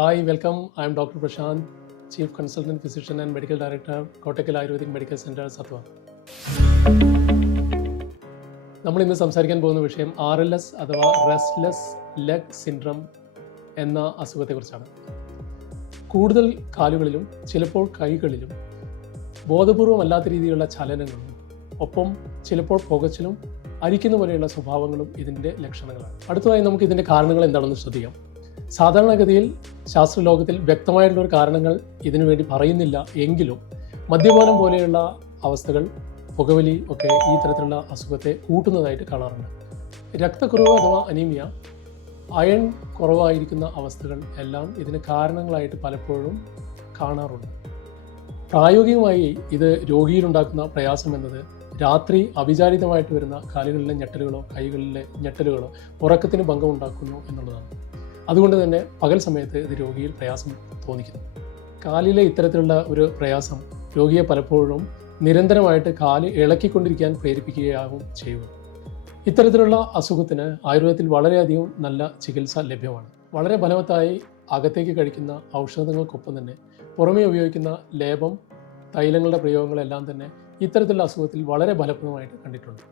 Hi, welcome. I am Dr. Prashant, Chief Consultant Physician and Medical Director, Kottakkal Ayurvedic Medical Center, Sattva. നമ്മൾ ഇന്ന് സംസാരിക്കാൻ പോകുന്ന വിഷയം RLS അഥവാ റെസ്റ്റ്ലെസ് ലെഗ് സിൻഡ്രം എന്ന അസുഖത്തെക്കുറിച്ചാണ്. കൂടുതൽ കാലുകളിലും ചിലപ്പോൾ കൈകളിലും ബോധപൂർവമല്ലാത്ത രീതിയിലുള്ള ചലനങ്ങളും ഒപ്പം ചിലപ്പോൾ പുകച്ചിലും അരിക്കുന്ന പോലെയുള്ള സ്വഭാവങ്ങളും ഇതിൻ്റെ ലക്ഷണങ്ങളാണ്. അടുത്തതായി നമുക്ക് ഇതിൻ്റെ കാരണങ്ങൾ എന്താണെന്ന് ശ്രദ്ധിക്കാം. സാധാരണഗതിയിൽ ശാസ്ത്രലോകത്തിൽ വ്യക്തമായിട്ടുള്ള കാരണങ്ങൾ ഇതിനു വേണ്ടി പറയുന്നില്ല എങ്കിലും മദ്യപാനം പോലെയുള്ള അവസ്ഥകൾ, പുകവലി ഒക്കെ ഈ തരത്തിലുള്ള അസുഖത്തെ കൂട്ടുന്നതായിട്ട് കാണാറുണ്ട്. രക്തക്കുറവ് അഥവാ അനീമിയ, അയൺ കുറവായിരിക്കുന്ന അവസ്ഥകൾ എല്ലാം ഇതിന് കാരണങ്ങളായിട്ട് പലപ്പോഴും കാണാറുണ്ട്. പ്രായോഗികമായി ഇത് രോഗിയിലുണ്ടാക്കുന്ന പ്രയാസം എന്നത് രാത്രി അവിചാരിതമായിട്ട് വരുന്ന കാലുകളിലെ ഞെട്ടലുകളോ കൈകളിലെ ഞെട്ടലുകളോ ഉറക്കത്തിന് ഭംഗമുണ്ടാക്കുന്നു എന്നുള്ളതാണ്. അതുകൊണ്ട് തന്നെ പകൽ സമയത്ത് ഇത് രോഗിയിൽ പ്രയാസം തോന്നിക്കുന്നു. കാലിലെ ഇത്തരത്തിലുള്ള ഒരു പ്രയാസം രോഗിയെ പലപ്പോഴും നിരന്തരമായിട്ട് കാല് ഇളക്കിക്കൊണ്ടിരിക്കാൻ പ്രേരിപ്പിക്കുകയാവും ചെയ്യുക. ഇത്തരത്തിലുള്ള അസുഖത്തിന് ആയുർവേദത്തിൽ വളരെയധികം നല്ല ചികിത്സ ലഭ്യമാണ്. വളരെ ഫലവത്തായി അകത്തേക്ക് കഴിക്കുന്ന ഔഷധങ്ങൾക്കൊപ്പം തന്നെ പുറമേ ഉപയോഗിക്കുന്ന ലേപം, തൈലങ്ങളുടെ പ്രയോഗങ്ങളെല്ലാം തന്നെ ഇത്തരത്തിലുള്ള അസുഖത്തിൽ വളരെ ഫലപ്രദമായിട്ട് കണ്ടിട്ടുണ്ട്.